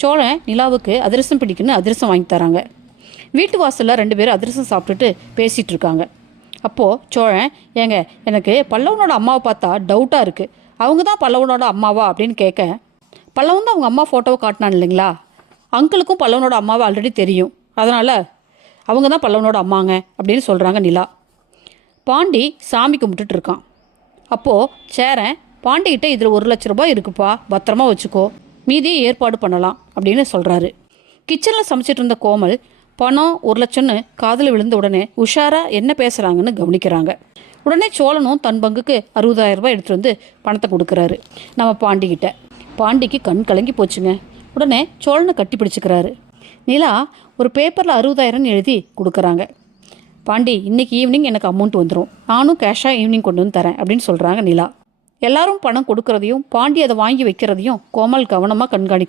சோழன் நிலாவுக்கு அதிரசம் பிடிக்குன்னு அதிரசம் வாங்கி தராங்க. வீட்டு வாசலில் 2 பேரும் அதிரசம் சாப்பிட்டுட்டு பேசிகிட்டு இருக்காங்க. அப்போது சோழன், ஏங்க எனக்கு பல்லவனோட அம்மாவை பார்த்தா டவுட்டாக இருக்குது, அவங்க தான் பல்லவனோட அம்மாவா அப்படின்னு கேட்க, பல்லவன் தான் அவங்க அம்மா ஃபோட்டோவை காட்டினான் இல்லைங்களா, அங்கிளுக்கும் பல்லவனோட அம்மாவை ஆல்ரெடி தெரியும், அதனால் அவங்க தான் பல்லவனோட அம்மாங்க அப்படின்னு சொல்கிறாங்க நிலா. பாண்டி சாமி கும்பிட்டுட்டு இருக்கான். அப்போது சேரன் பாண்டிகிட்ட இதில் 1 லட்ச ரூபாய் இருக்குப்பா, பத்திரமா வச்சுக்கோ, மீதியை ஏற்பாடு பண்ணலாம் அப்படின்னு சொல்கிறாரு. கிச்சனில் சமைச்சிட்டு இருந்த கோமல் பணம் 1 லட்சம்னு காதில் விழுந்த உடனே உஷாரா என்ன பேசுகிறாங்கன்னு கவனிக்கிறாங்க. உடனே சோழனும் தன் பங்குக்கு 60,000 ரூபாய் எடுத்துகிட்டு வந்து பணத்தை கொடுக்குறாரு நம்ம பாண்டிகிட்ட. பாண்டிக்கு கண் கலங்கி போச்சுங்க. உடனே சோழனை கட்டி பிடிச்சிக்கிறாரு. நிலா ஒரு பேப்பரில் 60,000 எழுதி கொடுக்குறாங்க. பாண்டி, இன்னைக்கு ஈவினிங் எனக்கு அமௌண்ட் வந்துடும், நானும் கேஷாக ஈவினிங் கொண்டு வந்து தரேன் அப்படின்னு சொல்கிறாங்க நிலா. எல்லாரும் பணம் கொடுக்கறதையும் பாண்டி அதை வாங்கி வைக்கிறதையும் கோமல் கவனமாக கண்காணிக்க